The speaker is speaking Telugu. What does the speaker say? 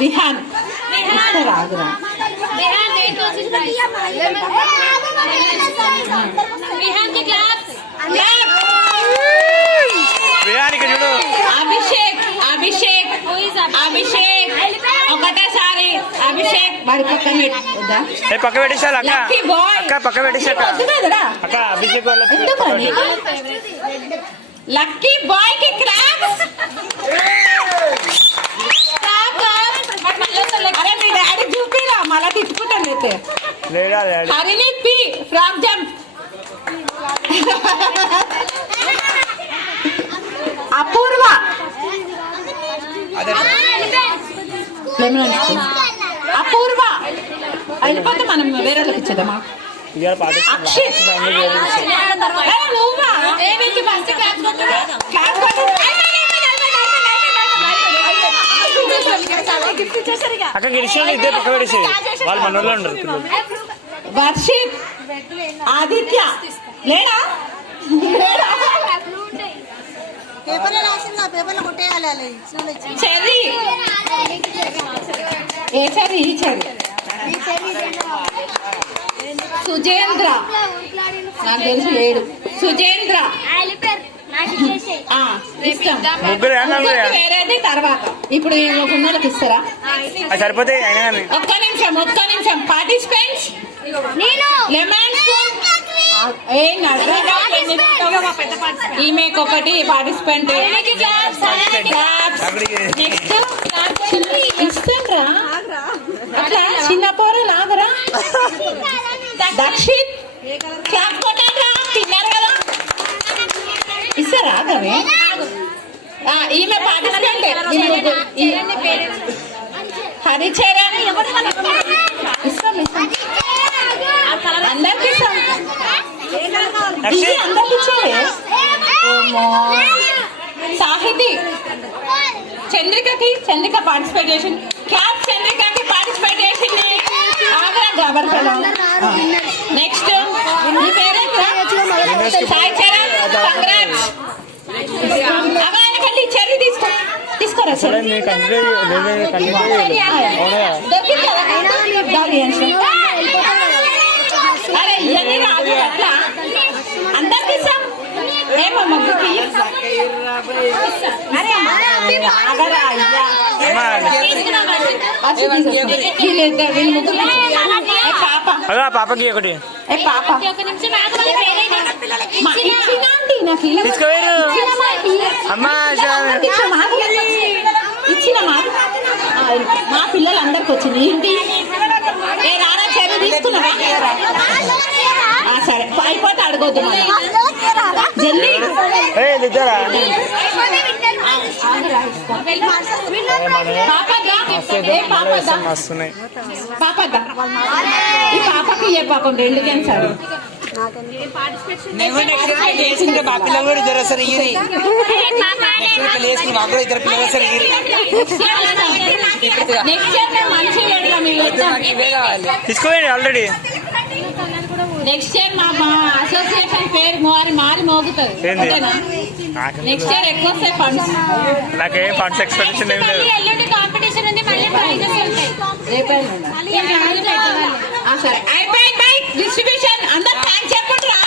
విహాన్ రాగురా అభిషేక్ అభిషేక్ అభిషేక్ ఒకటేసారి అభిషేక్ వాడి పక్కన పెట్టుదా పక్క పెట్టేసారు అక్క అక్క పక్క పెట్టేసాక అక్క అభిషేక్ వాళ్ళ లక్కీ బాయ్ కి క్లాప్స్. అరే మీ డాడీ చూపిరా మళ్ళా తిట్టుకుంటాను అయితే. హరిని పి ఫ్రాక్ జంప్. అపూర్వ అపూర్వ వెళ్ళిపోతే మనం వేరే వాళ్ళకి ఇచ్చేద్దామా. అక్షిత్ అక్క గిరిషి ఇద్దరు పక్క పెడిసి వాళ్ళు మనోళ్ళు ఉండరు. వర్షిత్ ఆదిత్య లేడా చెర్రీ ఏ చెర్రీ ఈ చెర్రీ సుజేంద్ర నాకు తెలిసి లేడు. సుజేంద్ర వేరేది తర్వాత ఇప్పుడు ఉన్నోళ్ళకి ఇస్తారా. సరిపోతే ఒక్క నిమిషం పార్టిసిపెంట్స్ లెమన్ ఈమెకి ఒకటి పార్టిసిపెంట్. నెక్స్ట్ ఇస్తారా అట్లా చిన్న పోరలు ఆగరా. దక్షిత్ క్లాప్ కొట్టారా తిన్నారు కదా ఇస్తారా ఆగవే. ఈమె పార్టిసిపెంట్ హరిచరణ్ ఇస్తాం అందరికి అందరికి ఇచ్చారే. సాహితి చంద్రిక పార్టిసిపేట్ చేసింది. క్యాప్ చంద్రికకి పార్టిసిపేట్ చేసింది. నెక్స్ట్ మీ పేరేంట్రా సాయి చరణ్ కంగ్రాట్స్. అవన్నీ చెర్రీ తీసుకోరా అరే ఇవన్నీ రాదు అట్లా అందరికి ఇస్తాం. ఏమో ముగ్గురికి పాపకి ఒకటి ఇచ్చిన మా పిల్లలందరికి వచ్చింది ఏంటి రారా చర్య తీసుకున్నా. సరే అయిపోతే అడగొద్దు జల్దీ. ఈ పాపకి ఏ పాపం రెండు క్యాన్సర్ మా పిల్లలు కూడా ఇద్దరు వస్తారు. ఇద్దరు పిల్లలు వస్తారు. తీసుకోండి ఆల్రెడీ. నెక్స్ట్ ఇయర్ మా అసోసియేషన్ పేరు మారి మోగుతుంది. నెక్స్ట్ ఇయర్ ఎక్కువ ఫండ్స్. నాకేం ఫండ్స్ ఎక్స్పెక్టేషన్ ఏం లేదు. కాంపిటీషన్ ఉంది మళ్ళీ సరే అయిపోయింది డిస్ట్రిబ్యూషన్. అందరు థ్యాంక్స్ చెప్పండి రా.